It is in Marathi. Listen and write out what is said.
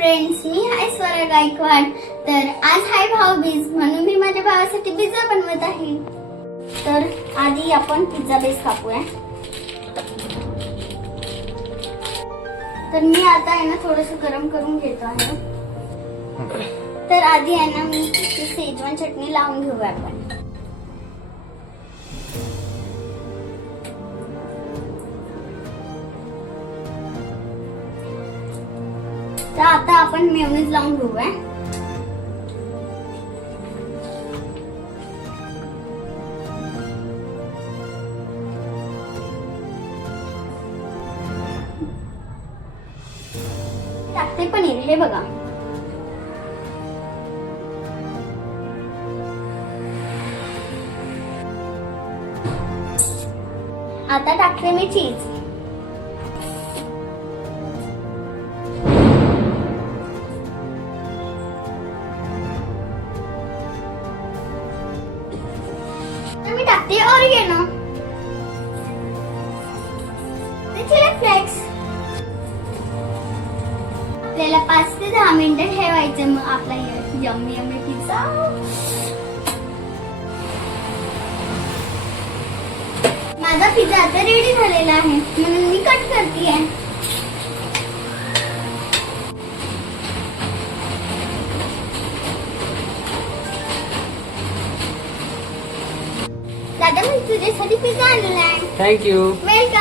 फ्रेंड्स मी हाय स्वरा गायकवाड. तर आज हाय भाऊबीज म्हणून मी माझ्या भावासाठी पिझ्झा बनवत आहे. तर आधी आपण पिझ्झा बेस कापूया. तर मी आता आहे ना थोडस गरम करून घेतो आहे. तर आधी आहे ना मी ती शेजवान चटणी लावून घेऊया आपण. तर आता आपण मेयोनीज लावून घेऊया. टाकते पनीर हे बघा. आता टाकते मी चीज तर मी टाकते ऑरिगेनो चिली फ्लेक्स आपल्याला पाच ते दहा मिनिटं ठेवायचं मग आपला यम्मी यम्मी पिझ्झा माझा पिझ्झा आता रेडी झालेला आहे. म्हणून दादा मी तुझ्यासाठी पिझ्झा आणलाय थँक्यू वेलकम